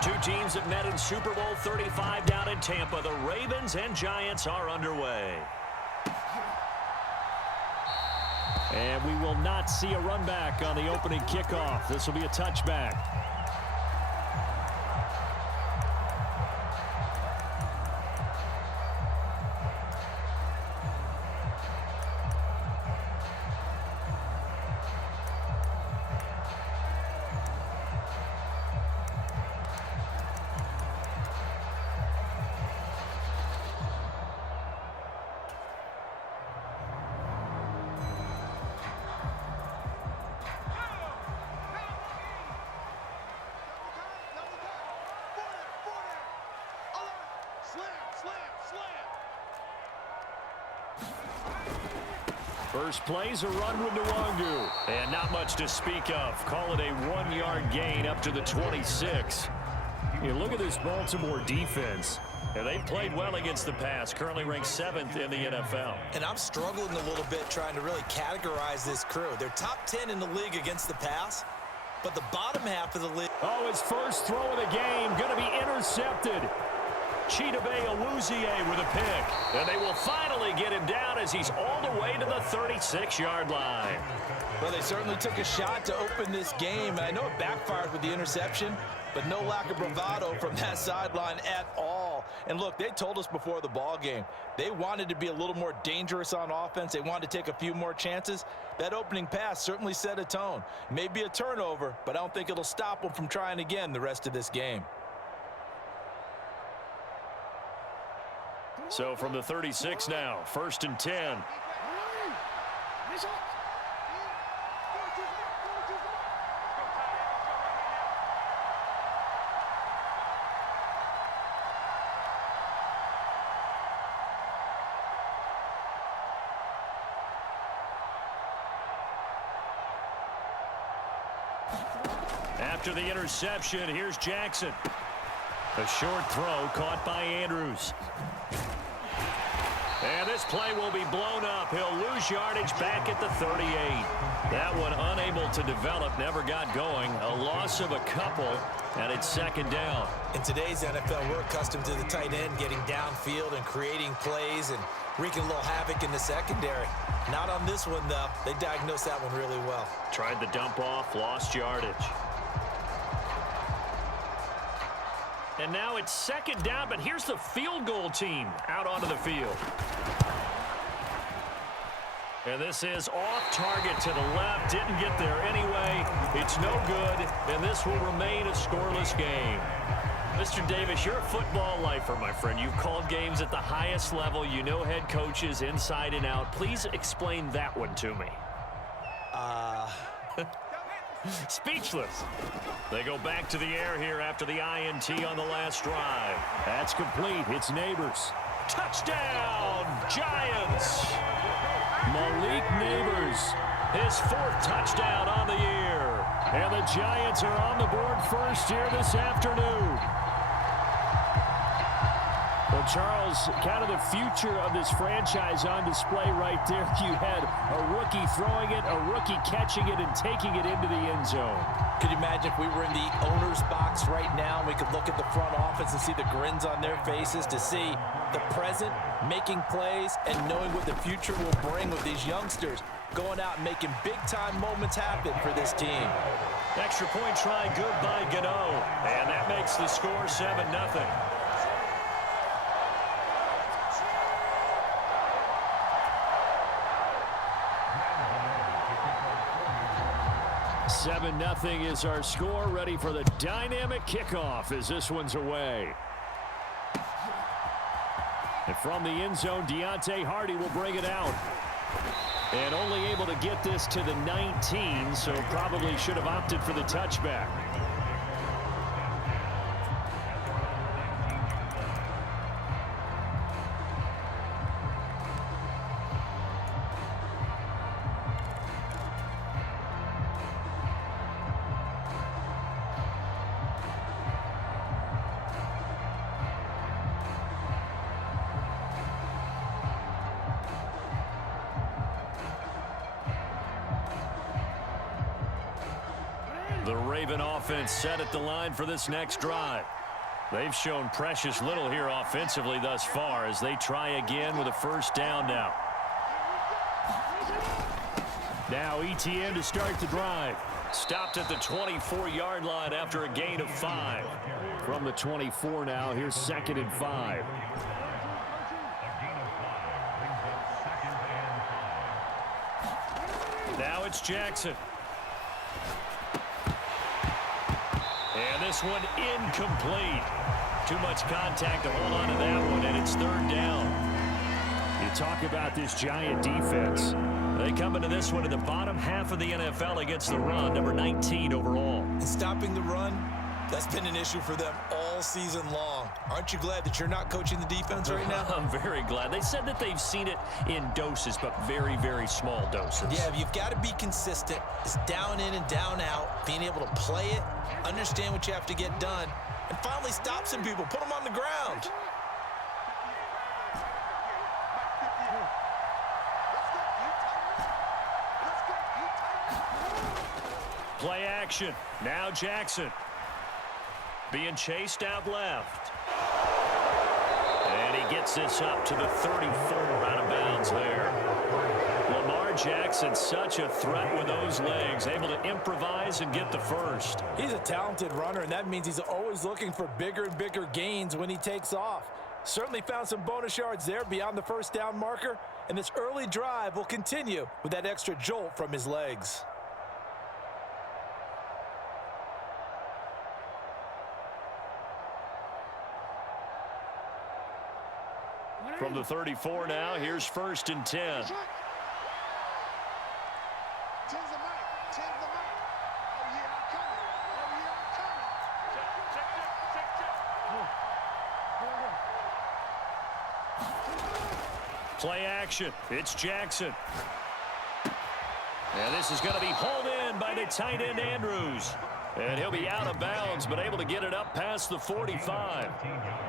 Two teams that met in Super Bowl 35 down in Tampa. The Ravens and Giants are underway. And we will not see a run back on the opening kickoff. This will be a touchback. First play's a run with Nwangu. And not much to speak of. Call it a 1-yard gain up to the 26. You look at this Baltimore defense. And they played well against the pass. Currently ranked 7th in the NFL. And I'm struggling a little bit trying to really categorize this crew. They're top 10 in the league against the pass. But the bottom half of the league. Oh, his first throw of the game going to be intercepted. Chidobe Awuzie with a pick. And they will finally get him down as he's all the way to the 36-yard line. Well, they certainly took a shot to open this game. And I know it backfired with the interception, but no lack of bravado from that sideline at all. And look, they told us before the ball game, they wanted to be a little more dangerous on offense. They wanted to take a few more chances. That opening pass certainly set a tone. Maybe a turnover, but I don't think it'll stop them from trying again the rest of this game. So from the 36 now, 1st and 10. After the interception, here's Jackson. A short throw caught by Andrews. And this play will be blown up. He'll lose yardage back at the 38. That one unable to develop, never got going. A loss of a couple, and it's 2nd down. In today's NFL, we're accustomed to the tight end getting downfield and creating plays and wreaking a little havoc in the secondary. Not on this one, though. They diagnosed that one really well. Tried the dump off, lost yardage. And now it's 2nd down, but here's the field goal team out onto the field. And this is off target to the left. Didn't get there anyway. It's no good, and this will remain a scoreless game. Mr. Davis, you're a football lifer, my friend. You've called games at the highest level. You know head coaches inside and out. Please explain that one to me. Speechless. They go back to the air here after the INT on the last drive. That's complete. It's Neighbors. Touchdown, Giants. Malik Neighbors, his 4th touchdown on the year. And the Giants are on the board first here this afternoon. Well, Charles, kind of the future of this franchise on display right there. You had a rookie throwing it, a rookie catching it, and taking it into the end zone. Could you imagine if we were in the owner's box right now, we could look at the front office and see the grins on their faces, to see the present making plays and knowing what the future will bring with these youngsters going out and making big-time moments happen for this team. Extra point try good by Gano, and that makes the score 7-0. 7-0 is our score. Ready for the dynamic kickoff as this one's away. And from the end zone, Deontay Hardy will bring it out. And only able to get this to the 19, so probably should have opted for the touchback. The Raven offense set at the line for this next drive. They've shown precious little here offensively thus far as they try again with a first down now. Now ETN to start the drive. Stopped at the 24-yard line after a gain of 5. From the 24 now, here's 2nd and 5. Now it's Jackson. And this one incomplete. Too much contact to hold on to that one, and it's 3rd down. You talk about this Giant defense. They come into this one in the bottom half of the NFL against the run, number 19 overall. And stopping the run, that's been an issue for them all season long. Aren't you glad that you're not coaching the defense right now? I'm very glad. They said that they've seen it in doses, but very, very small doses. Yeah, you've got to be consistent. It's down in and down out, being able to play it, understand what you have to get done, and finally stop some people, put them on the ground. Play action. Now Jackson. Being chased out left. And he gets this up to the 34 out of bounds there. Lamar Jackson, such a threat with those legs, able to improvise and get the first. He's a talented runner, and that means he's always looking for bigger and bigger gains when he takes off. Certainly found some bonus yards there beyond the first down marker, and this early drive will continue with that extra jolt from his legs. From the 34 now, here's 1st and 10. Play action. It's Jackson. And this is going to be hauled in by the tight end Andrews. And he'll be out of bounds, but able to get it up past the 45.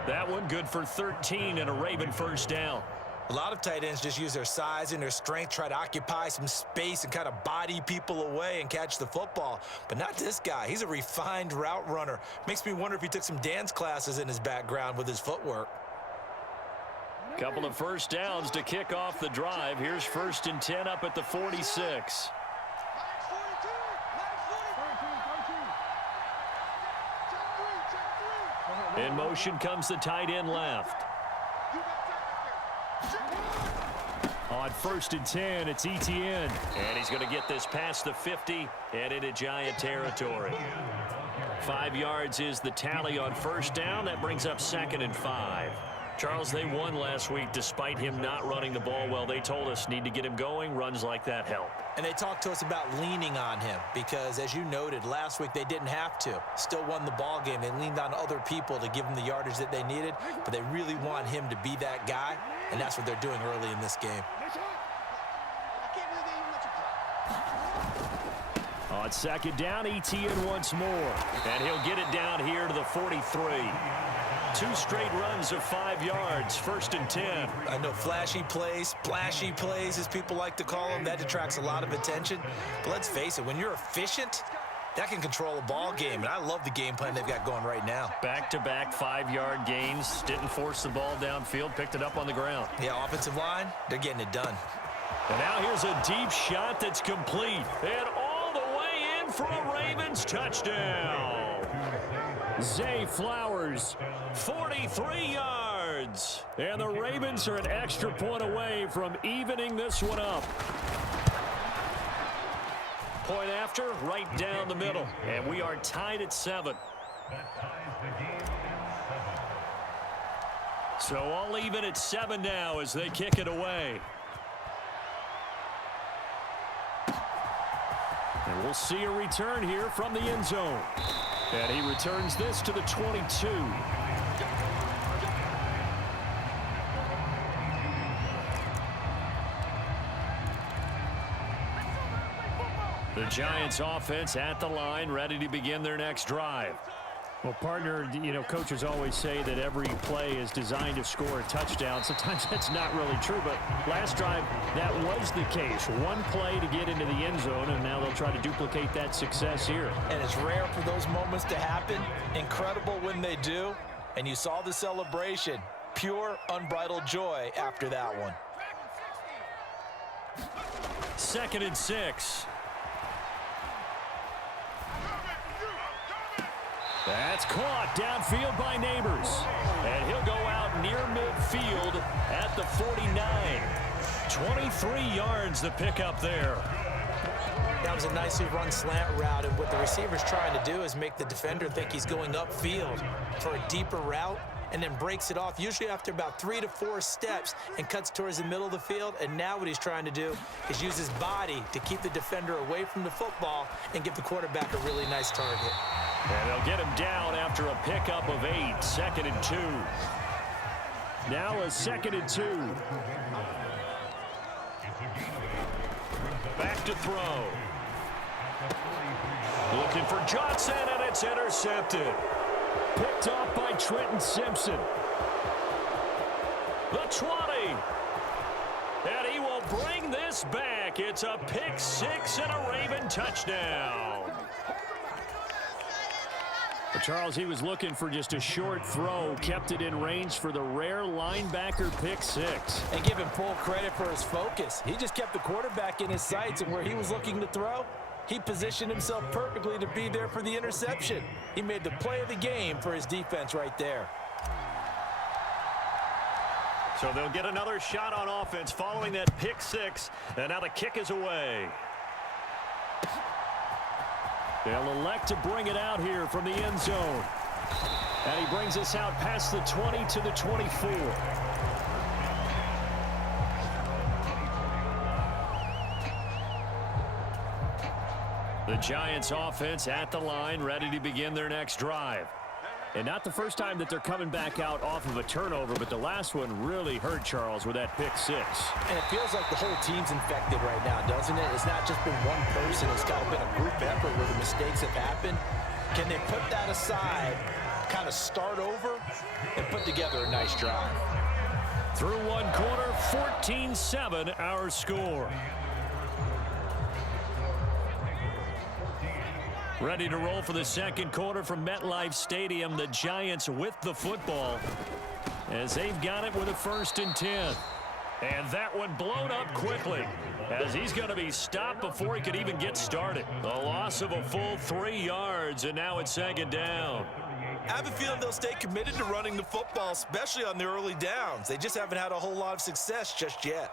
That one good for 13 and a Raven first down. A lot of tight ends just use their size and their strength, try to occupy some space and kind of body people away and catch the football. But not this guy. He's a refined route runner. Makes me wonder if he took some dance classes in his background with his footwork. Couple of first downs to kick off the drive. Here's 1st and 10 up at the 46. In motion comes the tight end left. On 1st and 10, it's ETN. And he's going to get this past the 50 and into Giant territory. 5 yards is the tally on first down. That brings up 2nd and 5. Charles, they won last week despite him not running the ball well. They told us need to get him going. Runs like that help. And they talked to us about leaning on him because, as you noted, last week they didn't have to. Still won the ball game. They leaned on other people to give them the yardage that they needed, but they really want him to be that guy, and that's what they're doing early in this game. On 2nd down, ETN once more. And he'll get it down here to the 43. 2 straight runs of 5 yards, 1st and 10. I know flashy plays, splashy plays, as people like to call them, that attracts a lot of attention. But let's face it, when you're efficient, that can control a ball game. And I love the game plan they've got going right now. Back-to-back 5-yard gains. Didn't force the ball downfield, picked it up on the ground. Yeah, offensive line, they're getting it done. And now here's a deep shot that's complete. And all the way in for a Ravens touchdown. Zay Flowers, 43 yards. And the Ravens are an extra point away from evening this one up. Point after, right down the middle. And we are tied at 7. So all even at 7 now as they kick it away. And we'll see a return here from the end zone. And he returns this to the 22. The Giants offense at the line, ready to begin their next drive. Well, partner, you know, coaches always say that every play is designed to score a touchdown. Sometimes that's not really true, but last drive, that was the case. One play to get into the end zone, and now they'll try to duplicate that success here. And it's rare for those moments to happen. Incredible when they do. And you saw the celebration. Pure, unbridled joy after that one. 2nd and 6. That's caught downfield by Neighbors. And he'll go out near midfield at the 49. 23 yards to pick up there. That was a nicely run slant route, and what the receiver's trying to do is make the defender think he's going upfield for a deeper route, and then breaks it off, usually after about 3 to 4 steps, and cuts towards the middle of the field. And now what he's trying to do is use his body to keep the defender away from the football and give the quarterback a really nice target. And they'll get him down after a pickup of 8, 2nd and 2. Now a 2nd and 2. Back to throw. Looking for Johnson, and it's intercepted. Picked off by Trenton Simpson. The 20. And he will bring this back. It's a pick 6 and a Raven touchdown. Charles, he was looking for just a short throw, kept it in range for the rare linebacker pick 6. And give him full credit for his focus. He just kept the quarterback in his sights, and where he was looking to throw, he positioned himself perfectly to be there for the interception. He made the play of the game for his defense right there. So they'll get another shot on offense following that pick 6, and now the kick is away. They'll elect to bring it out here from the end zone. And he brings us out past the 20 to the 24. The Giants offense at the line, ready to begin their next drive. And not the first time that they're coming back out off of a turnover, but the last one really hurt, Charles, with that pick 6. And it feels like the whole team's infected right now, doesn't it? It's not just been one person. It's got to been a group effort where the mistakes have happened. Can they put that aside, kind of start over, and put together a nice drive? Through one quarter, 14-7 our score. Ready to roll for the second quarter from MetLife Stadium. The Giants with the football as they've got it with a 1st and 10. And that one blown up quickly as he's going to be stopped before he could even get started. A loss of a full 3 yards, and now it's 2nd down. I have a feeling they'll stay committed to running the football, especially on the early downs. They just haven't had a whole lot of success just yet.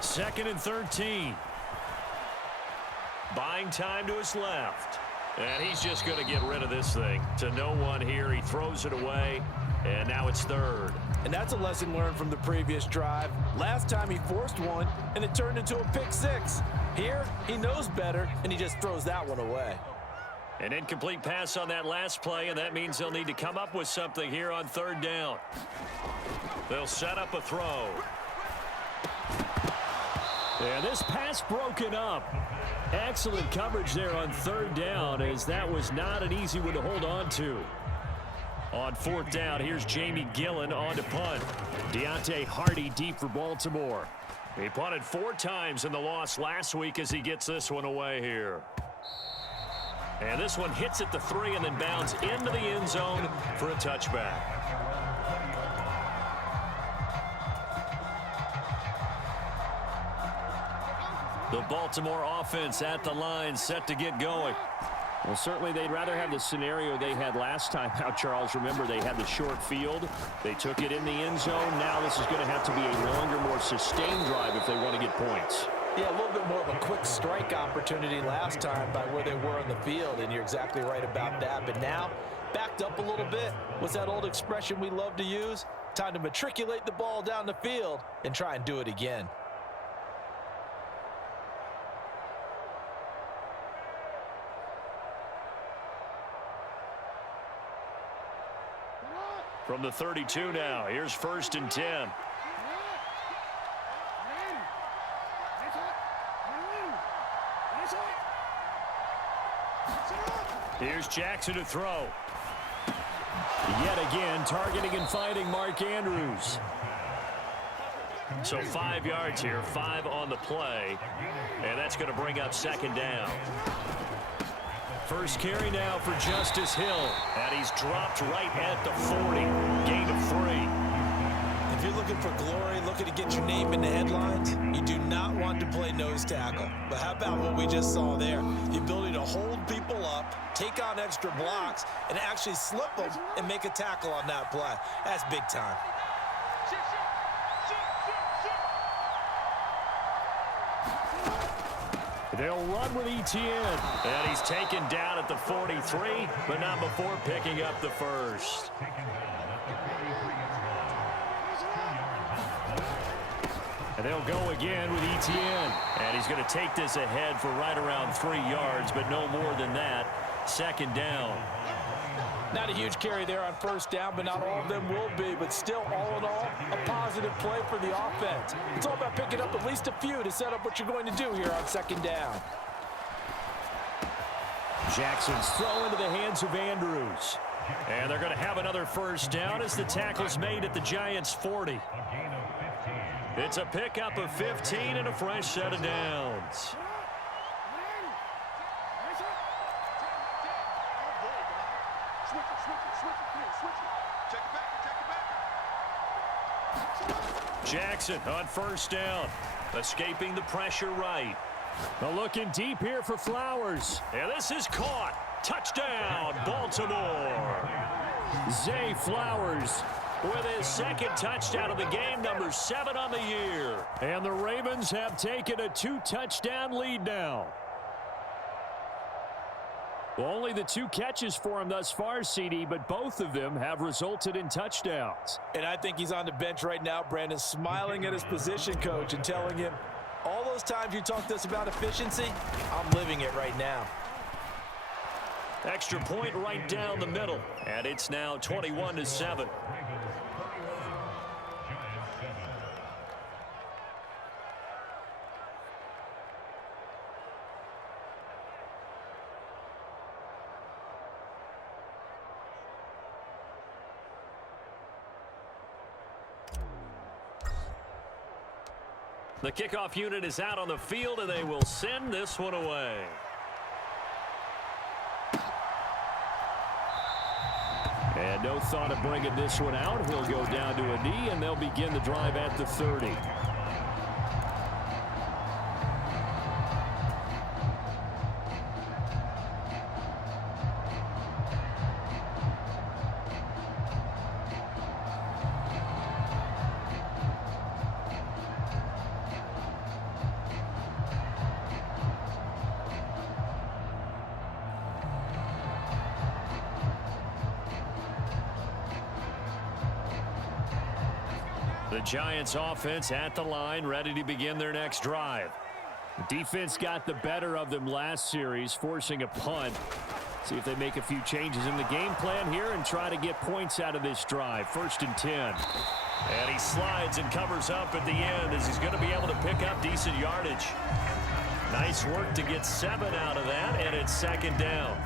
Second and 13. Buying time to his left. And he's just going to get rid of this thing. To no one here. He throws it away. And now it's 3rd. And that's a lesson learned from the previous drive. Last time he forced one, and it turned into a pick 6. Here, he knows better, and he just throws that one away. An incomplete pass on that last play, and that means they'll need to come up with something here on 3rd down. They'll set up a throw. Yeah, this pass broken up. Excellent coverage there on 3rd down, as that was not an easy one to hold on to. On 4th down, here's Jamie Gillen on to punt. Deontay Hardy deep for Baltimore. He punted 4 times in the loss last week as he gets this one away here. And this one hits at the 3 and then bounds into the end zone for a touchback. The Baltimore offense at the line, set to get going. Well, certainly they'd rather have the scenario they had last time out, Charles. Remember, they had the short field. They took it in the end zone. Now this is going to have to be a longer, more sustained drive if they want to get points. Yeah, a little bit more of a quick strike opportunity last time by where they were on the field, and you're exactly right about that. But now, backed up a little bit. What's that old expression we love to use? Time to matriculate the ball down the field and try and do it again. From the 32 now, here's 1st and 10. Here's Jackson to throw. Yet again, targeting and finding Mark Andrews. So 5 yards here, 5 on the play. And that's going to bring up second down. First carry now for Justice Hill. And he's dropped right at the 40. Gain of 3. If you're looking for glory, looking to get your name in the headlines, you do not want to play nose tackle. But how about what we just saw there? The ability to hold people up, take on extra blocks, and actually slip them and make a tackle on that play. That's big time. They'll run with Etienne. And he's taken down at the 43, but not before picking up the first. And they'll go again with Etienne. And he's going to take this ahead for right around 3 yards, but no more than that. Second down. Not a huge carry there on first down, but not all of them will be. But still, all in all, a positive play for the offense. It's all about picking up at least a few to set up what you're going to do here on second down. Jackson's throw into the hands of Andrews. And they're going to have another first down as the tackle's made at the Giants' 40. It's a pickup of 15 and a fresh set of downs. Jackson on first down, escaping the pressure right. Looking deep here for Flowers. And this is caught. Touchdown, Baltimore. Zay Flowers with his second touchdown of the game, number 7 on the year. And the Ravens have taken a 2-touchdown lead now. Well, only the 2 catches for him thus far, CD, but both of them have resulted in touchdowns. And I think he's on the bench right now, Brandon, smiling at his position coach and telling him, all those times you talked to us about efficiency, I'm living it right now. Extra point right down the middle, and it's now 21-7. The kickoff unit is out on the field, and they will send this one away. And no thought of bringing this one out. He'll go down to a knee, and they'll begin the drive at the 30. The Giants offense at the line, ready to begin their next drive. The defense got the better of them last series, forcing a punt. See if they make a few changes in the game plan here and try to get points out of this drive. 1st and 10. And he slides and covers up at the end as he's going to be able to pick up decent yardage. Nice work to get 7 out of that, and it's second down.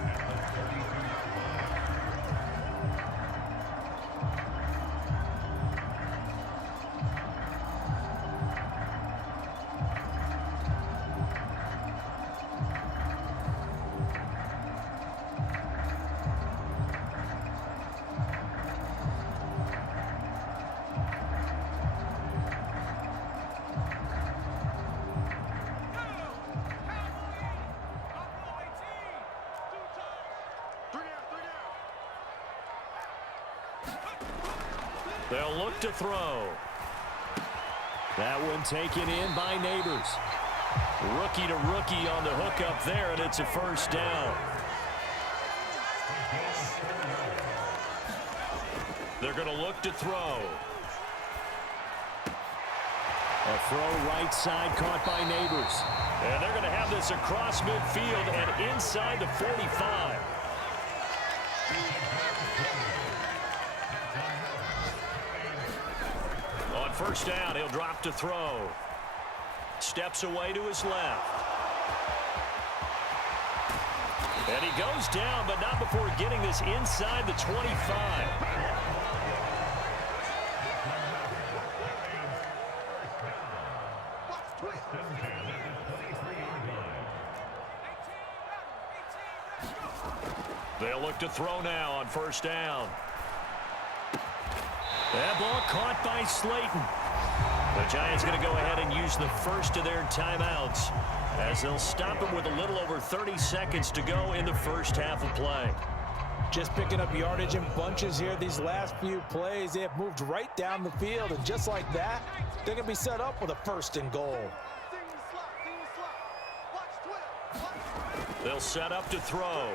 They'll look to throw. That one taken in by Neighbors. Rookie to rookie on the hook up there, and it's a first down. They're going to look to throw. A throw right side caught by Neighbors. And they're going to have this across midfield and inside the 45. On first down, he'll drop to throw. Steps away to his left. And he goes down, but not before getting this inside the 25. They'll look to throw now on first down. That ball caught by Slayton. The Giants going to go ahead and use the first of their timeouts as they'll stop him with a little over 30 seconds to go in the first half of play. Just picking up yardage in bunches here these last few plays. They have moved right down the field, and just like that, they're going to be set up with a first and goal. They'll set up to throw.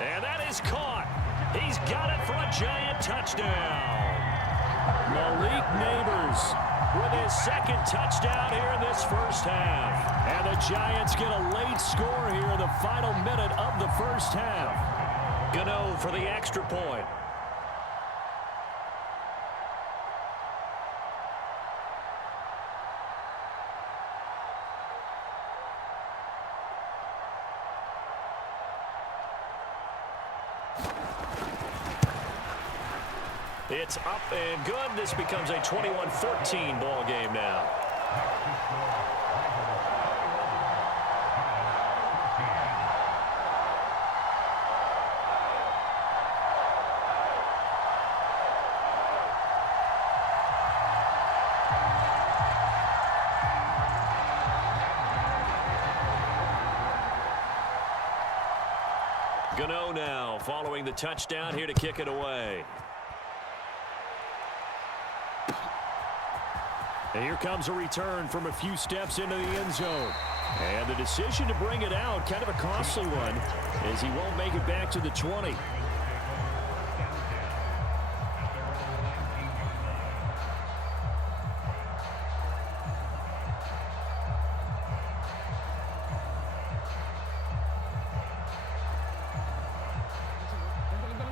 And that is caught. He's got it for a Giant touchdown. Malik Neighbors with his second touchdown here in this first half. And the Giants get a late score here in the final minute of the first half. Gano for the extra point. It's up and good. This becomes a 21-14 ball game now. Gano now following the touchdown here to kick it away. And here comes a return from a few steps into the end zone. And the decision to bring it out, kind of a costly one, as he won't make it back to the 20.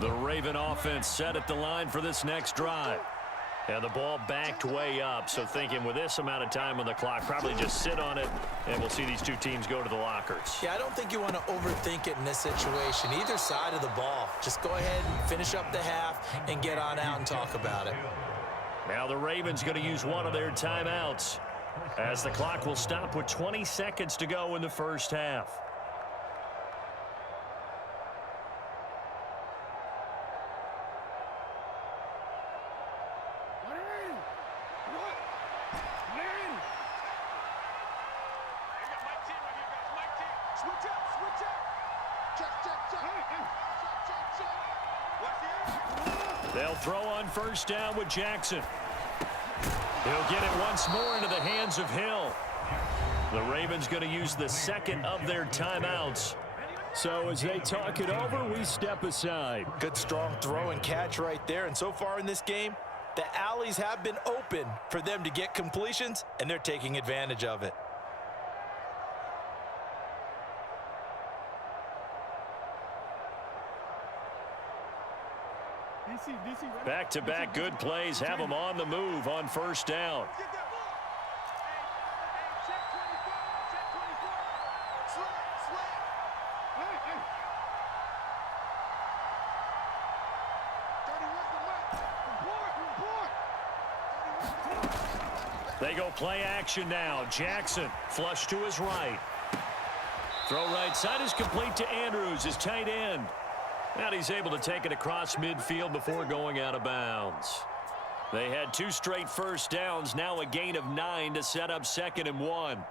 The Raven offense set at the line for this next drive. And the ball backed way up, so thinking with this amount of time on the clock, probably just sit on it, and we'll see these two teams go to the lockers. Yeah, I don't think you want to overthink it in this situation. Either side of the ball. Just go ahead and finish up the half and get on out and talk about it. Now the Ravens going to use one of their timeouts as the clock will stop with 20 seconds to go in the first half. They'll throw on first down with Jackson. He'll get it once more into the hands of Hill. The Ravens going to use the second of their timeouts. So as they talk it over, we step aside. Good strong throw and catch right there. And so far in this game, the alleys have been open for them to get completions, and they're taking advantage of it. Back-to-back good plays have them on the move on first down. They go play action now. Jackson flush to his right. Throw right side is complete to Andrews, his tight end. And he's able to take it across midfield before going out of bounds. They had two straight first downs, now a gain of 9 to set up 2nd and 1.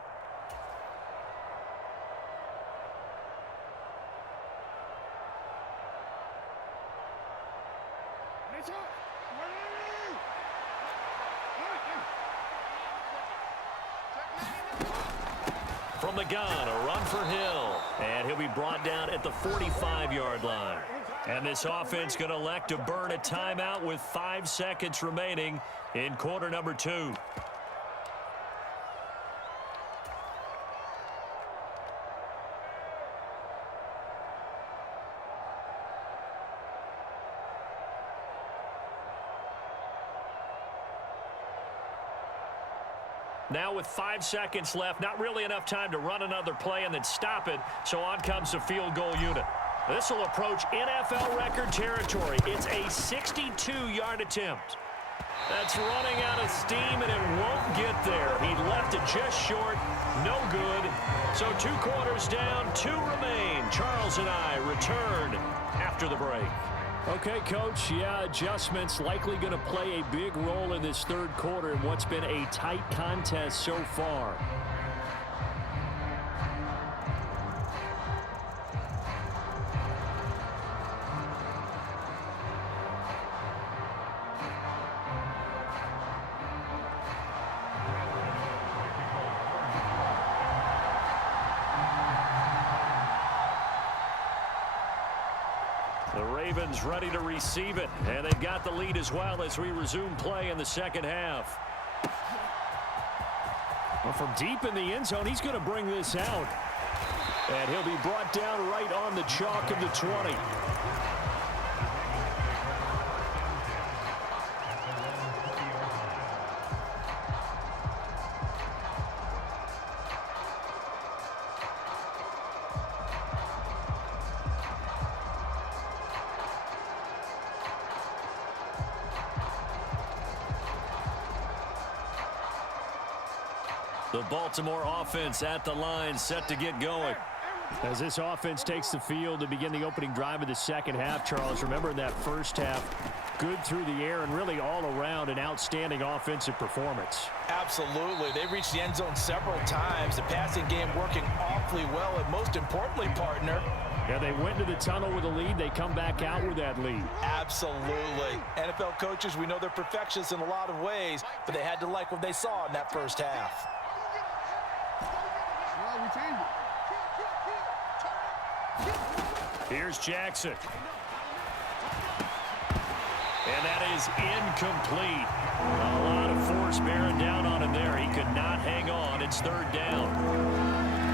From the gun, a run for Hill. And he'll be brought down at the 45-yard line. And this offense going to elect to burn a timeout with 5 seconds remaining in quarter number 2. Now with 5 seconds left, not really enough time to run another play and then stop it, so on comes the field goal unit. This will approach NFL record territory. It's a 62-yard attempt. That's running out of steam, and it won't get there. He left it just short. No good. So 2 quarters down, 2 remain. Charles and I return after the break. Okay, Coach, yeah, adjustments likely going to play a big role in this third quarter in what's been a tight contest so far. The Ravens ready to receive it, and they've got the lead as well as we resume play in the second half. Well, from deep in the end zone, he's going to bring this out. And he'll be brought down right on the chalk of the 20. The Baltimore offense at the line, set to get going. As this offense takes the field to begin the opening drive of the second half, Charles, remember in that first half, good through the air and really all around an outstanding offensive performance. Absolutely. They reached the end zone several times. The passing game working awfully well, and most importantly, partner, yeah, they went to the tunnel with a lead. They come back out with that lead. Absolutely. NFL coaches, we know they're perfectionists in a lot of ways, but they had to like what they saw in that first half. Here's Jackson. And that is incomplete. A lot of force bearing down on him there. He could not hang on. It's third down.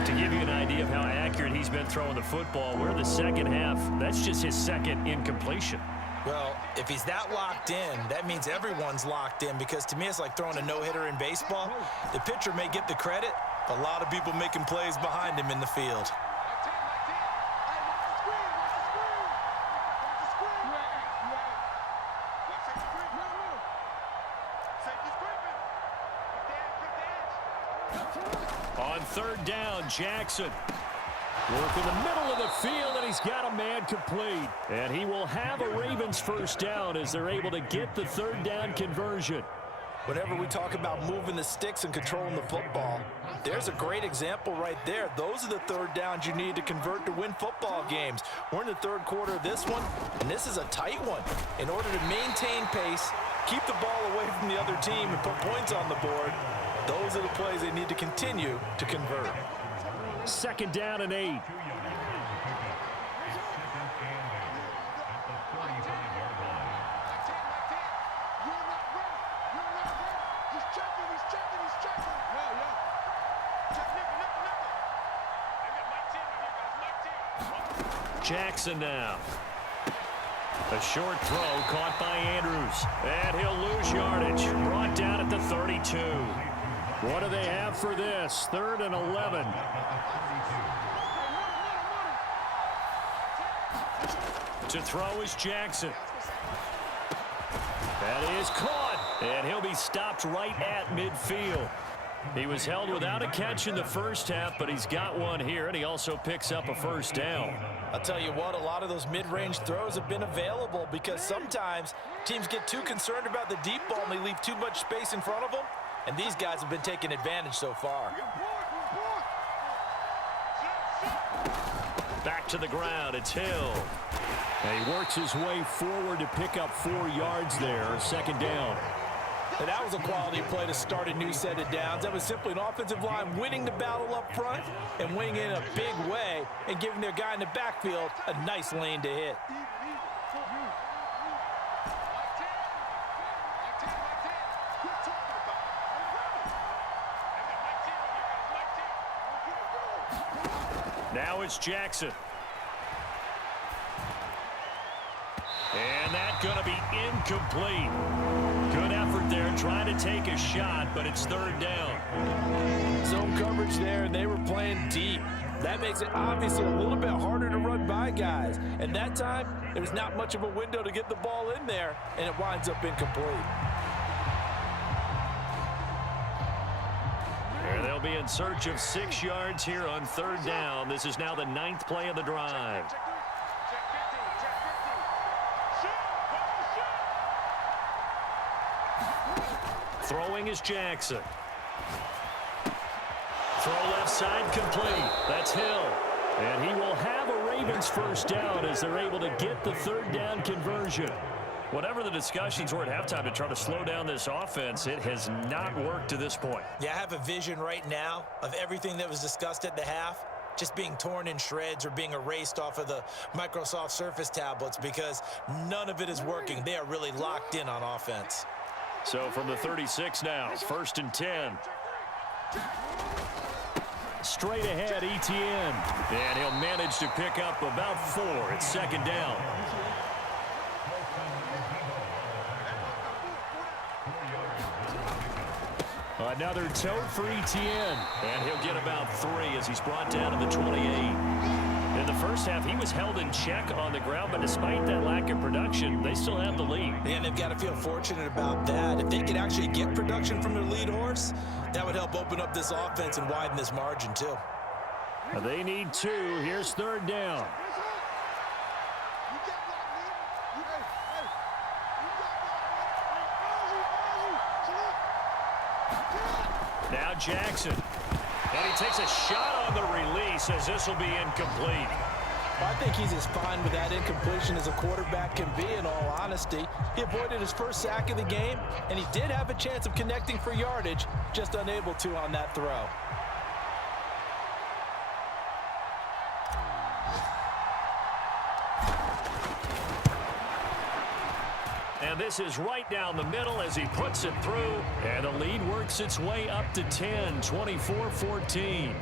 To give you an idea of how accurate he's been throwing the football, we're in the second half. That's just his second incompletion. Well, if he's that locked in, that means everyone's locked in, because to me it's like throwing a no-hitter in baseball. The pitcher may get the credit, but a lot of people making plays behind him in the field. On third down, Jackson. Work in the middle of the field, and he's got a man complete. And he will have a Ravens first down as they're able to get the third down conversion. Whenever we talk about moving the sticks and controlling the football, there's a great example right there. Those are the third downs you need to convert to win football games. We're in the third quarter of this one, and this is a tight one. In order to maintain pace, keep the ball away from the other team, and put points on the board, those are the plays they need to continue to convert. Second down and 8. Jackson now. A short throw caught by Andrews. And he'll lose yardage. Brought down at the 32. What do they have for this? 3rd and 11. To throw is Jackson. That is caught. And he'll be stopped right at midfield. He was held without a catch in the first half, but he's got one here, and he also picks up a first down. I'll tell you what, a lot of those mid-range throws have been available, because sometimes teams get too concerned about the deep ball and they leave too much space in front of them, and these guys have been taking advantage so far. Back to the ground, it's Hill. And he works his way forward to pick up 4 yards there, second down. And that was a quality play to start a new set of downs. That was simply an offensive line winning the battle up front and winning in a big way and giving their guy in the backfield a nice lane to hit. Now it's Jackson. And that that going to be incomplete? Good effort there trying to take a shot, but it's third down. Zone coverage there, and they were playing deep. That makes it obviously a little bit harder to run by guys. And that time, there's not much of a window to get the ball in there, and it winds up incomplete. And they'll be in search of 6 yards here on third down. This is now the 9th play of the drive. Throwing is Jackson. Throw left side complete. That's Hill. And he will have a Ravens first down as they're able to get the third down conversion. Whatever the discussions were at halftime to try to slow down this offense, it has not worked to this point. Yeah, I have a vision right now of everything that was discussed at the half just being torn in shreds or being erased off of the Microsoft Surface tablets because none of it is working. They are really locked in on offense. So from the 36 now, 1st and 10. Straight ahead, Etienne. And he'll manage to pick up about 4. It's 2nd down. Another tote for Etienne. And he'll get about 3 as he's brought down to the 28. In the first half, he was held in check on the ground, but despite that lack of production, they still have the lead. And they've got to feel fortunate about that. If they could actually get production from their lead horse, that would help open up this offense and widen this margin too. They need 2. Here's third down. Now Jackson. And he takes a shot on the release as this will be incomplete. I think he's as fine with that incompletion as a quarterback can be, in all honesty. He avoided his first sack of the game, and he did have a chance of connecting for yardage, just unable to on that throw. And this is right down the middle as he puts it through. And the lead works its way up to 10, 24-14.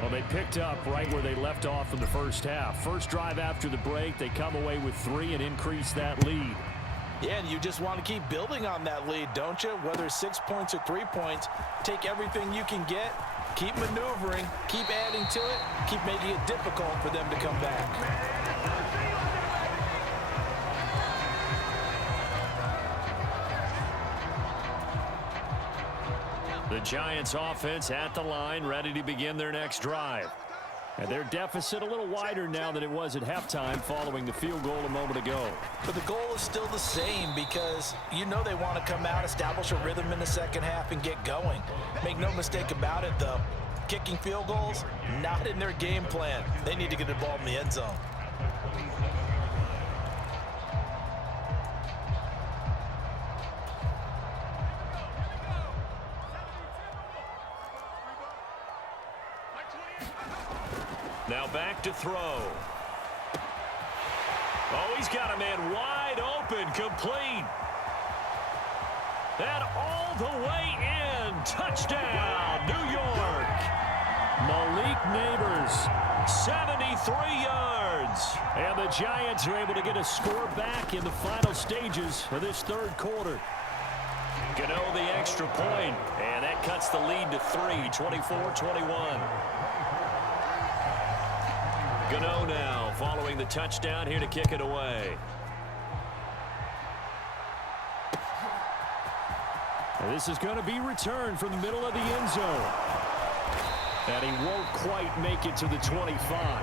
Well, they picked up right where they left off in the first half. First drive after the break, they come away with 3 and increase that lead. Yeah, and you just want to keep building on that lead, don't you? Whether it's 6 points or 3 points, take everything you can get, keep maneuvering, keep adding to it, keep making it difficult for them to come back. The Giants offense at the line, ready to begin their next drive. And their deficit a little wider now than it was at halftime following the field goal a moment ago. But the goal is still the same because you know they want to come out, establish a rhythm in the second half, and get going. Make no mistake about it, though. Kicking field goals, not in their game plan. They need to get the ball in the end zone. Now back to throw. Oh, he's got a man wide open, complete. And all the way in. Touchdown, New York. Malik Neighbors, 73 yards. And the Giants are able to get a score back in the final stages of this third quarter. Gano the extra point, and that cuts the lead to 3, 24-21. Gano now following the touchdown here to kick it away. And this is going to be returned from the middle of the end zone. And he won't quite make it to the 25.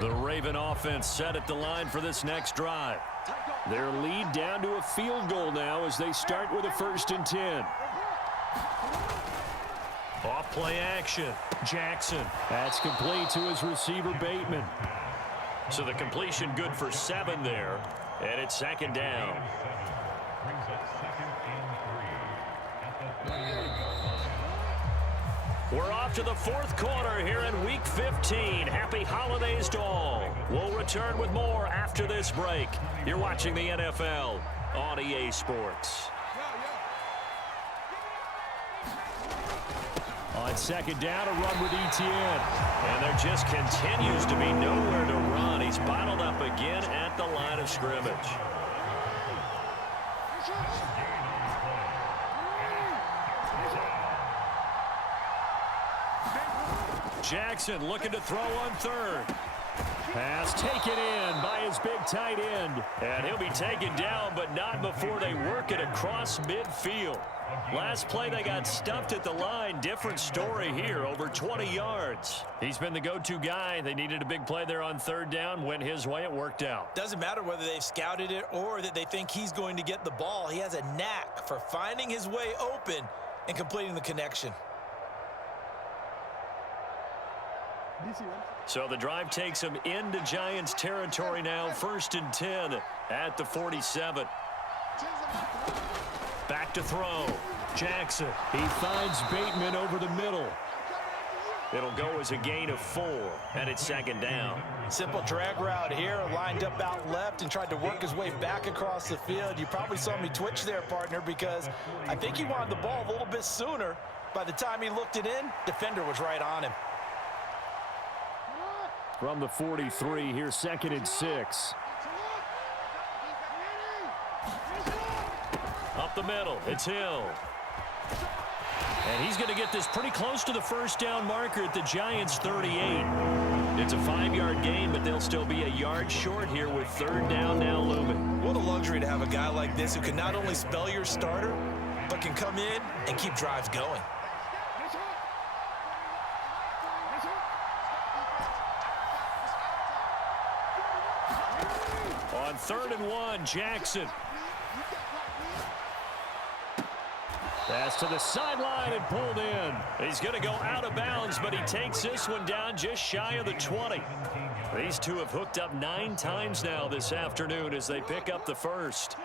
The Raven offense set at the line for this next drive. Their lead down to a field goal now as they start with a 1st and 10. Off play action. Jackson. That's complete to his receiver, Bateman. So the completion good for 7 there. And it's 2nd down. We're off to the 4th quarter here in Week 15. Happy holidays to all. We'll return with more after this break. You're watching the NFL on EA Sports. On second down, a run with Etienne. And there just continues to be nowhere to run. He's bottled up again at the line of scrimmage. Jackson looking to throw on third. Pass taken in by his big tight end. And he'll be taken down, but not before they work it across midfield. Last play, they got stuffed at the line. Different story here, over 20 yards. He's been the go-to guy. They needed a big play there on third down. Went his way. It worked out. Doesn't matter whether they've scouted it or that they think he's going to get the ball. He has a knack for finding his way open and completing the connection. So the drive takes him into Giants territory now. 1st and 10 at the 47. Back to throw. Jackson. He finds Bateman over the middle. It'll go as a gain of 4, and it's 2nd down. Simple drag route here, lined up out left and tried to work his way back across the field. You probably saw me twitch there, partner, because I think he wanted the ball a little bit sooner. By the time he looked it in, defender was right on him. From the 43, here's 2nd and 6. Up the middle, it's Hill. And he's going to get this pretty close to the first down marker at the Giants' 38. It's a 5-yard gain, but they'll still be a yard short here with 3rd down now looming. What a luxury to have a guy like this who can not only spell your starter, but can come in and keep drives going. On 3rd and 1, Jackson. Pass to the sideline and pulled in. He's going to go out of bounds, but he takes this one down just shy of the 20. These two have hooked up 9 times now this afternoon as they pick up the first.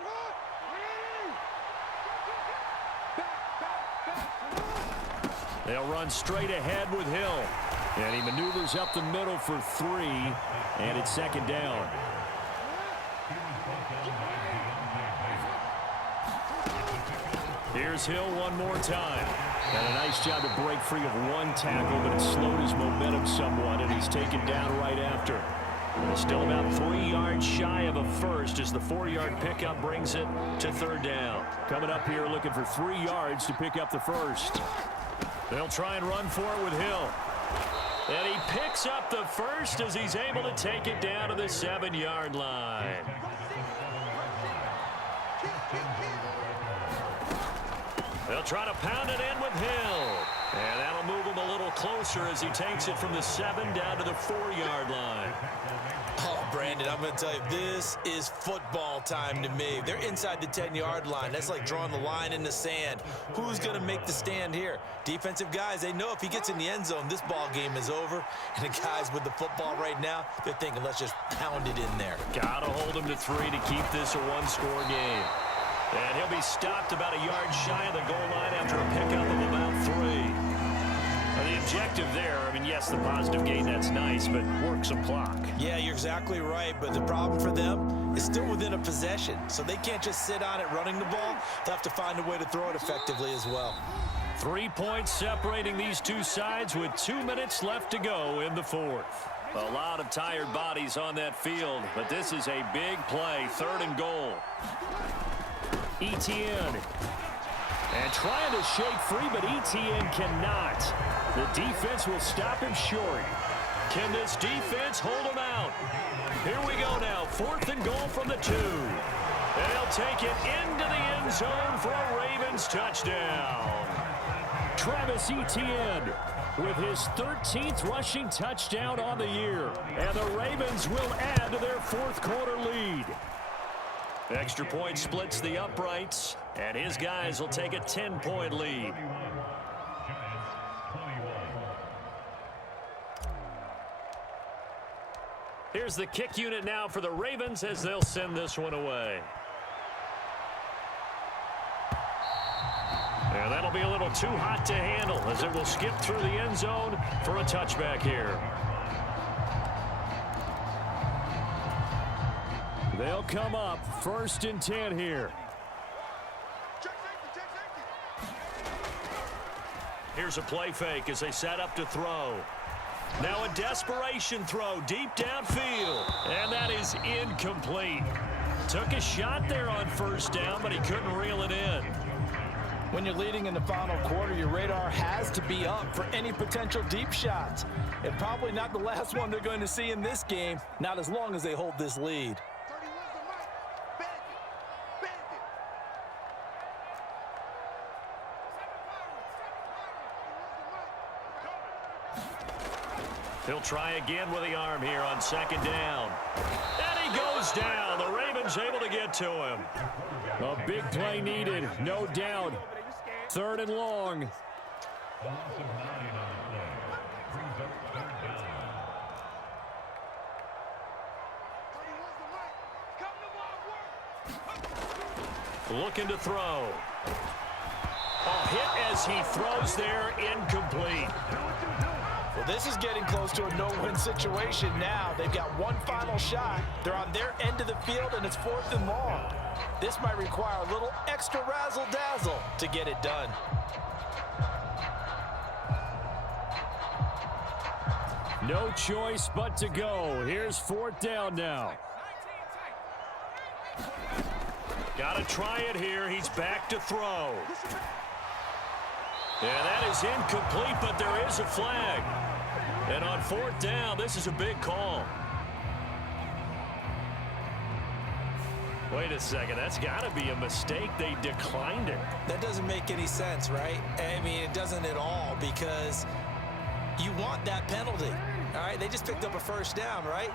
They'll run straight ahead with Hill. And he maneuvers up the middle for 3, and it's 2nd down. Here's Hill one more time. And a nice job to break free of 1 tackle, but it slowed his momentum somewhat, and he's taken down right after. Still about 3 yards shy of a first as the 4-yard pickup brings it to 3rd down. Coming up here looking for 3 yards to pick up the first. They'll try and run for it with Hill. And he picks up the first as he's able to take it down to the 7-yard line. They'll try to pound it in with Hill. And that'll move him a little closer as he takes it from the 7 down to the 4-yard line. Oh, Brandon, I'm going to tell you, this is football time to me. They're inside the 10-yard line. That's like drawing the line in the sand. Who's going to make the stand here? Defensive guys, they know if he gets in the end zone, this ball game is over. And the guys with the football right now, they're thinking, let's just pound it in there. Got to hold him to 3 to keep this a 1-score game. And he'll be stopped about a yard shy of the goal line after a pickup of about 3. Now the objective there, I mean, yes, the positive gain, that's nice, but work some clock. Yeah, you're exactly right, but the problem for them is still within a possession, so they can't just sit on it running the ball. They'll have to find a way to throw it effectively as well. 3 points separating these two sides with 2 minutes left to go in the 4th. A lot of tired bodies on that field, but this is a big play, 3rd and goal. Etienne. And trying to shake free, but Etienne cannot. The defense will stop him short. Can this defense hold him out? Here we go now. 4th and goal from the 2. And they'll take it into the end zone for a Ravens touchdown. Travis Etienne with his 13th rushing touchdown on the year. And the Ravens will add to their 4th quarter lead. Extra point splits the uprights, and his guys will take a 10-point lead. Here's the kick unit now for the Ravens as they'll send this one away. And that'll be a little too hot to handle as it will skip through the end zone for a touchback here. They'll come up 1st and 10 here. Here's a play fake as they set up to throw. Now a desperation throw deep downfield. And that is incomplete. Took a shot there on first down, but he couldn't reel it in. When you're leading in the final quarter, your radar has to be up for any potential deep shots. And probably not the last one they're going to see in this game, not as long as they hold this lead. He'll try again with the arm here on second down. And he goes down. The Ravens able to get to him. A big play needed, no doubt. 3rd and long. Looking to throw. A hit as he throws there, incomplete. Well, this is getting close to a no-win situation now. They've got one final shot. They're on their end of the field, and it's 4th and long. This might require a little extra razzle-dazzle to get it done. No choice but to go. Here's 4th down now. Got to try it here. He's back to throw. And that is incomplete, but there is a flag. And on 4th down, this is a big call. Wait a second. That's got to be a mistake. They declined it. That doesn't make any sense, right? I mean, it doesn't at all, because you want that penalty. All right, they just picked up a first down, right?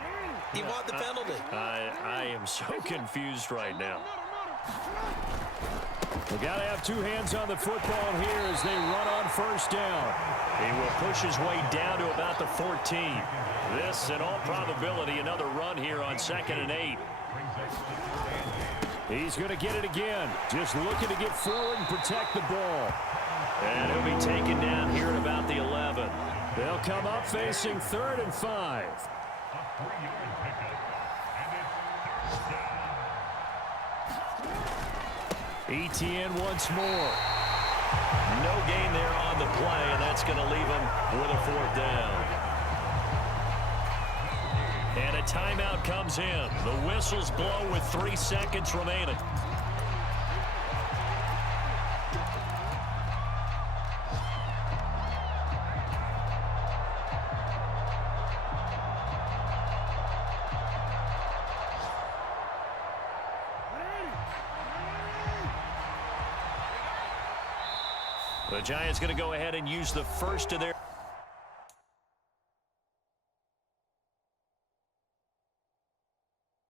You want the penalty. I am so confused right now. We got to have two hands on the football here as they run on first down. He will push his way down to about the 14. This, in all probability, another run here on 2nd and 8. He's going to get it again. Just looking to get forward and protect the ball. And he'll be taken down here at about the 11. They'll come up facing 3rd and 5. ETN once more. No gain there on the play, and that's going to leave him with a 4th down. And a timeout comes in. The whistles blow with 3 seconds remaining. The Giants going to go ahead and use the first of their